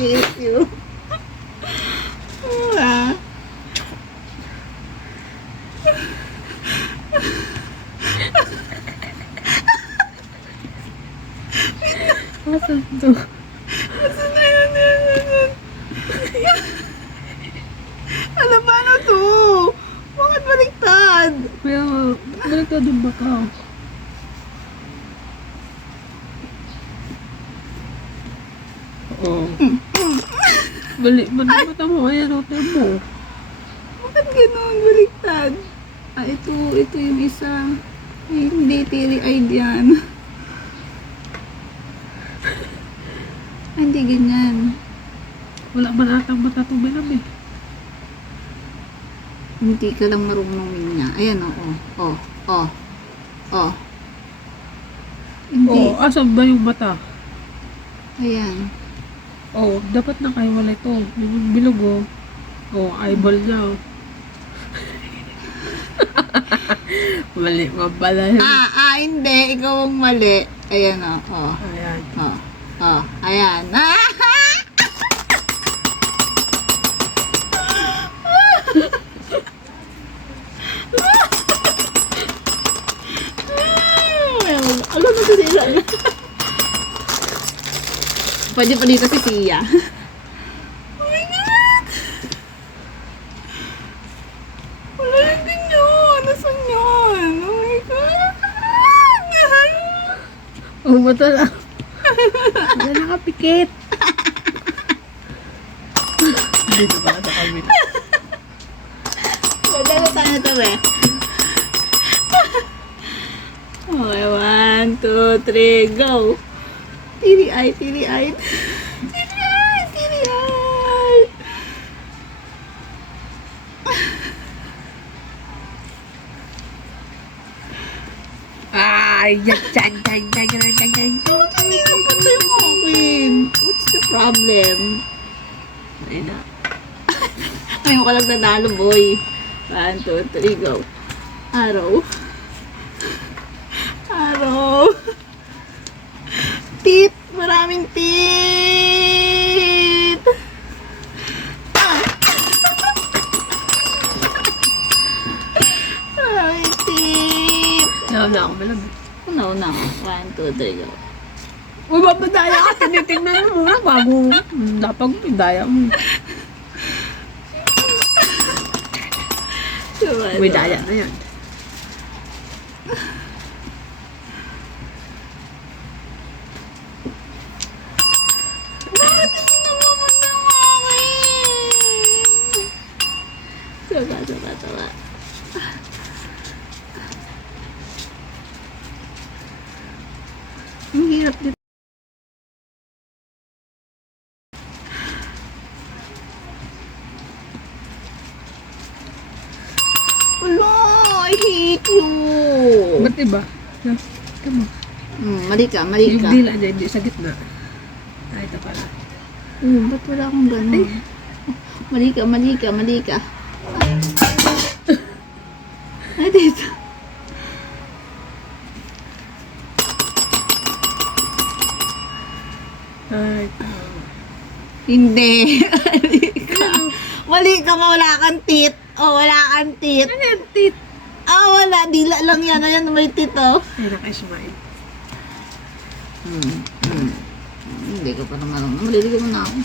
Hate you. Ah. Asan to? Asan na yun? Ano ba na to? Bakit baliktad? Kaya nga, balik ka dun ba ka? Oo. Balik mo. Ayan o, mo. Bakit ganun? Baliktad. Ah, ito yung isa. Ay, hindi, teary-eyed yan. Ah, hindi ganyan. Wala man atang mata tumilam eh. Hindi ka lang marunong niya. Ayan, oh. Hindi. Oo, asan ba yung mata? Ayan. Oo, dapat nakahiwalay to. Yung bilog oh. Oo, eyeball niya oh. Mali, mabala yun. Hindi. Ikaw ang mali. Ayan, oh. Ayan. Ayan. Alam mo sila na. Pwede pa dito si Sia. Oh my God! Wala yung ganyan. Nasaan yun? Oh my God! Oh, mata lang. Wala nakapikit. Dito pala sa kabit. Wala na tayo ito eh. Okay, 1, 2, 3, go! Teary-eyed. Teary-eyed. Ay, yan. Hindi na pa tayo akin. What's the problem? Ayun na. Ngayon ka lang nanalo, boy. 1, 2, 3, go. Araw. Tit. Maraming tit. Maraming tit. Nauna ako malam. Una. 1, 2, 3, go. Uy, babadaya ka. Tinitingnan mo muna bago napag-daya mo. May daya na yan. Bakit hindi naman ng akin? Saba. Ang hirap dito. Wala, I hate you. Ba't iba? Come on. Mali ka. Yung dila niya, hindi sa gitna. Ay, ito pala. Ba't wala akong gano'n? Mali ka. Ay, dito. Ay, Hindi. Mali ka, wala kang tit. Wala kang tit. ano yung tit? Wala. Dila lang yan. Ayan, may tit, Ay, naka-smile. Hindi ka pa naman. Maliligaw mo na ako.